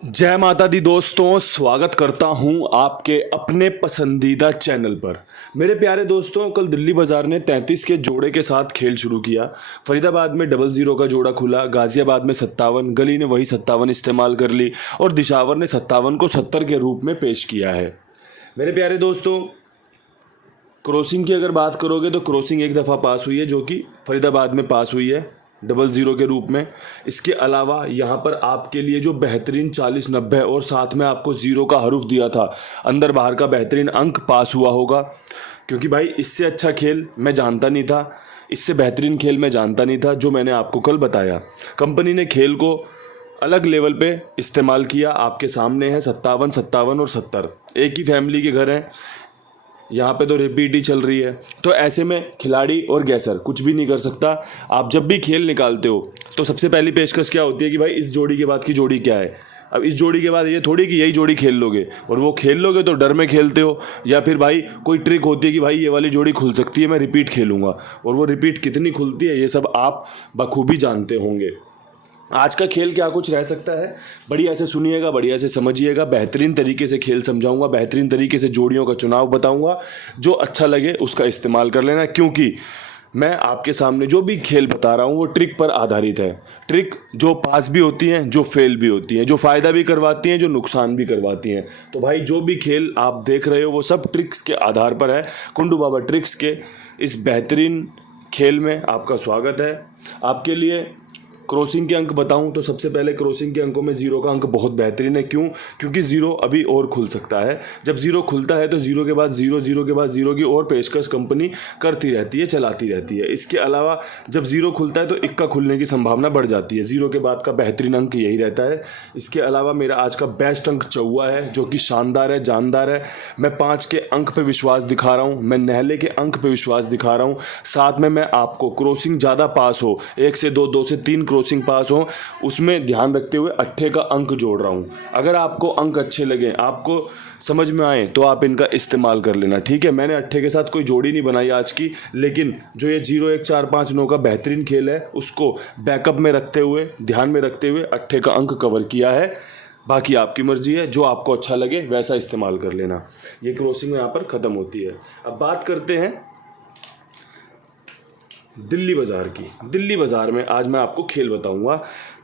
जय माता दी दोस्तों, स्वागत करता हूं आपके अपने पसंदीदा चैनल पर। मेरे प्यारे दोस्तों, कल दिल्ली बाजार ने 33 के जोड़े के साथ खेल शुरू किया। फरीदाबाद में 00 का जोड़ा खुला, गाजियाबाद में 57, गली ने वही 57 इस्तेमाल कर ली और दिशावर ने 57 को 70 के रूप में पेश किया है। मेरे प्यारे दोस्तों, क्रॉसिंग की अगर बात करोगे तो क्रॉसिंग एक दफ़ा पास हुई है, जो कि फरीदाबाद में पास हुई है 00 के रूप में। इसके अलावा यहाँ पर आपके लिए जो बेहतरीन 40-90 और साथ में आपको 0 का हरूफ दिया था, अंदर बाहर का बेहतरीन अंक पास हुआ होगा, क्योंकि भाई इससे अच्छा खेल मैं जानता नहीं था, इससे बेहतरीन खेल मैं जानता नहीं था जो मैंने आपको कल बताया। कंपनी ने खेल को अलग लेवल पे इस्तेमाल किया। आपके सामने है 57, 57 और 70, एक ही फैमिली के घर हैं, यहाँ पे तो रिपीट ही चल रही है। तो ऐसे में खिलाड़ी और गैसर कुछ भी नहीं कर सकता। आप जब भी खेल निकालते हो तो सबसे पहली पेशकश क्या होती है कि भाई इस जोड़ी के बाद की जोड़ी क्या है। अब इस जोड़ी के बाद ये थोड़ी कि यही जोड़ी खेल लोगे, और वो खेल लोगे तो डर में खेलते हो, या फिर भाई कोई ट्रिक होती है कि भाई ये वाली जोड़ी खुल सकती है, मैं रिपीट खेलूंगा, और वो रिपीट कितनी खुलती है ये सब आप बखूबी जानते होंगे। आज का खेल क्या कुछ रह सकता है, बढ़िया से सुनिएगा, बढ़िया से समझिएगा, बेहतरीन तरीके से खेल समझाऊंगा, बेहतरीन तरीके से जोड़ियों का चुनाव बताऊंगा। जो अच्छा लगे उसका इस्तेमाल कर लेना, क्योंकि मैं आपके सामने जो भी खेल बता रहा हूँ वो ट्रिक पर आधारित है। ट्रिक जो पास भी होती हैं, जो फेल भी होती हैं, जो फ़ायदा भी करवाती हैं, जो नुकसान भी करवाती हैं। तो भाई जो भी खेल आप देख रहे हो वो सब ट्रिक्स के आधार पर है। कुंडू बाबा ट्रिक्स के इस बेहतरीन खेल में आपका स्वागत है। आपके लिए क्रॉसिंग के अंक बताऊं तो सबसे पहले क्रॉसिंग के अंकों में 0 का अंक बहुत बेहतरीन है। क्यों? क्योंकि 0 अभी और खुल सकता है। जब 0 खुलता है तो 0 के बाद 0, 0 के बाद 0 की और पेशकश कंपनी करती रहती है, चलाती रहती है। इसके अलावा जब 0 खुलता है तो इक्का खुलने की संभावना बढ़ जाती है। 0 के बाद का बेहतरीन अंक यही रहता है। इसके अलावा मेरा आज का बेस्ट अंक 54 है, जो कि शानदार है, जानदार है। मैं 5 के अंक पर विश्वास दिखा रहा हूँ, मैं नहले के अंक पर विश्वास दिखा रहा हूँ। साथ में मैं आपको क्रॉसिंग ज़्यादा पास हो, 1 से 2, 2 से 3 क्रॉसिंग पास हो, उसमें ध्यान रखते हुए 8 का अंक जोड़ रहा हूं। अगर आपको अंक अच्छे लगे, आपको समझ में आए, तो आप इनका इस्तेमाल कर लेना, ठीक है। मैंने 8 के साथ कोई जोड़ी नहीं बनाई आज की, लेकिन जो ये 0, 1, 4, 5, 9 का बेहतरीन खेल है उसको बैकअप में रखते हुए, ध्यान में रखते हुए 8 का अंक कवर किया है। बाकी आपकी मर्जी है, जो आपको अच्छा लगे वैसा इस्तेमाल कर लेना। ये क्रॉसिंग यहाँ पर ख़त्म होती है। अब बात करते हैं दिल्ली बाजार की। दिल्ली बाजार में आज मैं आपको खेल बताऊंगा।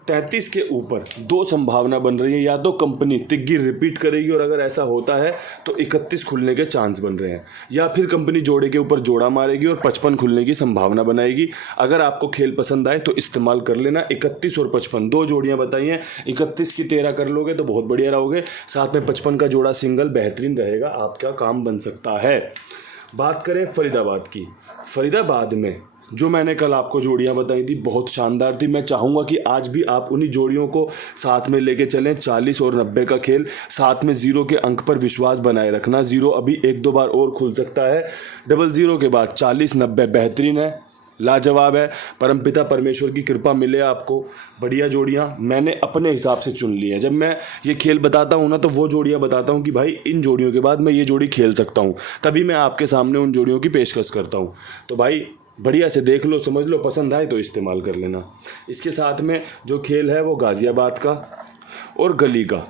33 के ऊपर 2 संभावना बन रही है, या तो कंपनी तिग्गी रिपीट करेगी और अगर ऐसा होता है तो 31 खुलने के चांस बन रहे हैं, या फिर कंपनी जोड़े के ऊपर जोड़ा मारेगी और 55 खुलने की संभावना बनाएगी। अगर आपको खेल पसंद आए तो इस्तेमाल कर लेना। 31 और 55 2 जोड़ियां बताई हैं। 31 की 13 कर लोगे तो बहुत बढ़िया रहोगे, साथ में 55 का जोड़ा सिंगल बेहतरीन रहेगा, आपका काम बन सकता है। बात करें फरीदाबाद की। फरीदाबाद में जो मैंने कल आपको जोड़ियां बताई थी बहुत शानदार थी। मैं चाहूँगा कि आज भी आप उन्हीं जोड़ियों को साथ में लेके चलें। 40 और 90 का खेल, साथ में 0 के अंक पर विश्वास बनाए रखना। 0 अभी 1-2 बार और खुल सकता है। 00 के बाद 40-90 बेहतरीन है, लाजवाब है। परमपिता परमेश्वर की कृपा मिले आपको। बढ़िया जोड़ियां मैंने अपने हिसाब से चुन ली हैं। जब मैं ये खेल बताता हूं ना, तो वो जोड़ियां बताता हूं कि भाई इन जोड़ियों के बाद मैं ये जोड़ी खेल सकता हूं, तभी मैं आपके सामने उन जोड़ियों की पेशकश करता हूं। तो भाई बढ़िया से देख लो, समझ लो, पसंद आए तो इस्तेमाल कर लेना। इसके साथ में जो खेल है वो गाजियाबाद का और गली का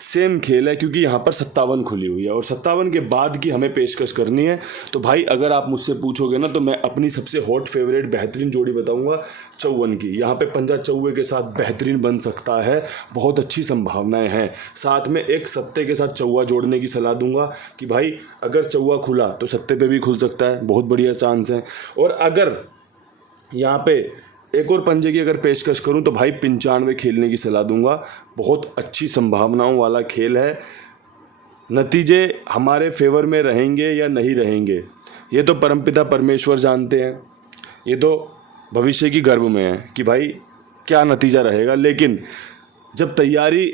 सेम खेल है, क्योंकि यहाँ पर 57 खुली हुई है और 57 के बाद की हमें पेशकश करनी है। तो भाई अगर आप मुझसे पूछोगे ना, तो मैं अपनी सबसे हॉट फेवरेट बेहतरीन जोड़ी बताऊंगा 54 की। यहाँ पे पंजा चौवे के साथ बेहतरीन बन सकता है, बहुत अच्छी संभावनाएं हैं। साथ में एक सत्ते के साथ चौवा जोड़ने की सलाह दूंगा कि भाई अगर चौवा खुला तो सत्ते पे भी खुल सकता है, बहुत बढ़िया चांस है। और अगर यहाँ पे एक और पंजे की अगर पेशकश करूं तो भाई 95 खेलने की सलाह दूंगा, बहुत अच्छी संभावनाओं वाला खेल है। नतीजे हमारे फेवर में रहेंगे या नहीं रहेंगे ये तो परमपिता परमेश्वर जानते हैं, ये तो भविष्य की गर्भ में है कि भाई क्या नतीजा रहेगा। लेकिन जब तैयारी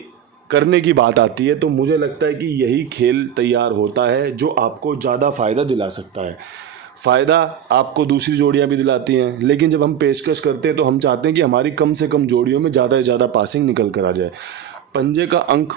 करने की बात आती है तो मुझे लगता है कि यही खेल तैयार होता है जो आपको ज़्यादा फ़ायदा दिला सकता है। फ़ायदा आपको दूसरी जोड़ियां भी दिलाती हैं, लेकिन जब हम पेशकश करते हैं तो हम चाहते हैं कि हमारी कम से कम जोड़ियों में ज़्यादा से ज़्यादा पासिंग निकल कर आ जाए। पंजे का अंक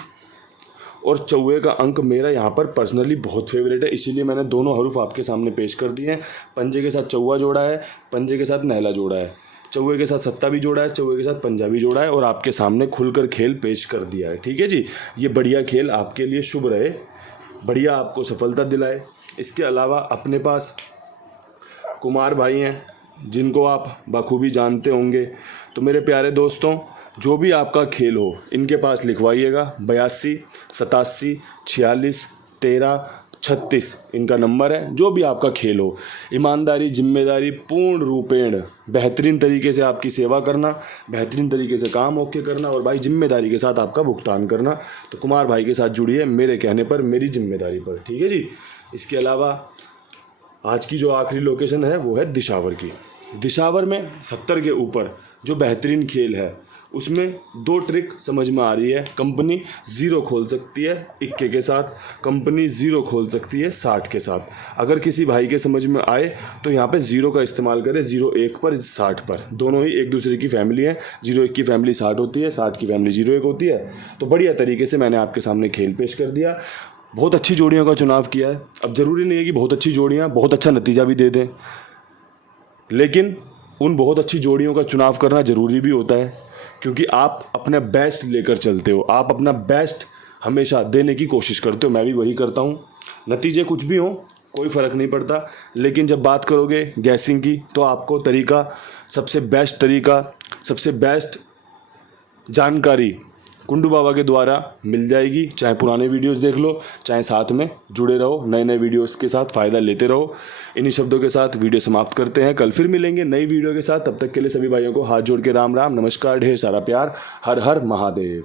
और चौवे का अंक मेरा यहाँ पर पर्सनली बहुत फेवरेट है, इसीलिए मैंने दोनों हरूफ आपके सामने पेश कर दिए हैं। पंजे के साथ चौवा जोड़ा है, पंजे के साथ नहला जोड़ा है। चौवे के साथ सत्ता भी जोड़ा है, चौवे के साथ पंजा भी जोड़ा है और आपके सामने खुलकर खेल पेश कर दिया है। ठीक है जी, ये बढ़िया खेल आपके लिए शुभ रहे, बढ़िया आपको सफलता दिलाए। इसके अलावा अपने पास कुमार भाई हैं जिनको आप बखूबी जानते होंगे। तो मेरे प्यारे दोस्तों, जो भी आपका खेल हो इनके पास लिखवाइएगा। 82 87 46 13 36 इनका नंबर है। जो भी आपका खेल हो, ईमानदारी जिम्मेदारी पूर्ण रूपेण बेहतरीन तरीके से आपकी सेवा करना, बेहतरीन तरीके से काम ओके करना और भाई जिम्मेदारी के साथ आपका भुगतान करना। तो कुमार भाई के साथ जुड़िए मेरे कहने पर, मेरी जिम्मेदारी पर। ठीक है जी। इसके अलावा आज की जो आखिरी लोकेशन है वो है दिशावर की। दिशावर में 70 के ऊपर जो बेहतरीन खेल है उसमें 2 ट्रिक समझ में आ रही है। कंपनी 0 खोल सकती है 21 के साथ, कंपनी 0 खोल सकती है 60 के साथ। अगर किसी भाई के समझ में आए तो यहाँ पे 0 का इस्तेमाल करें, 0-1 पर 60 पर। दोनों ही एक दूसरे की फैमिली है। 0-1 की फैमिली 60 होती है, 60 की फैमिली 0-1 होती है। तो बढ़िया तरीके से मैंने आपके सामने खेल पेश कर दिया। बहुत अच्छी जोड़ियों का चुनाव किया है। अब ज़रूरी नहीं है कि बहुत अच्छी जोड़ियाँ बहुत अच्छा नतीजा भी दे दें, लेकिन उन बहुत अच्छी जोड़ियों का चुनाव करना ज़रूरी भी होता है, क्योंकि आप अपना बेस्ट लेकर चलते हो, आप अपना बेस्ट हमेशा देने की कोशिश करते हो। मैं भी वही करता हूँ। नतीजे कुछ भी हों कोई फ़र्क नहीं पड़ता, लेकिन जब बात करोगे गैसिंग की तो आपको तरीका, सबसे बेस्ट तरीका, सबसे बेस्ट जानकारी कुंडू बाबा के द्वारा मिल जाएगी। चाहे पुराने वीडियोस देख लो, चाहे साथ में जुड़े रहो, नए नए वीडियोस के साथ फ़ायदा लेते रहो। इन्हीं शब्दों के साथ वीडियो समाप्त करते हैं। कल फिर मिलेंगे नई वीडियो के साथ। तब तक के लिए सभी भाइयों को हाथ जोड़ के राम राम, नमस्कार, ढेर सारा प्यार। हर हर महादेव।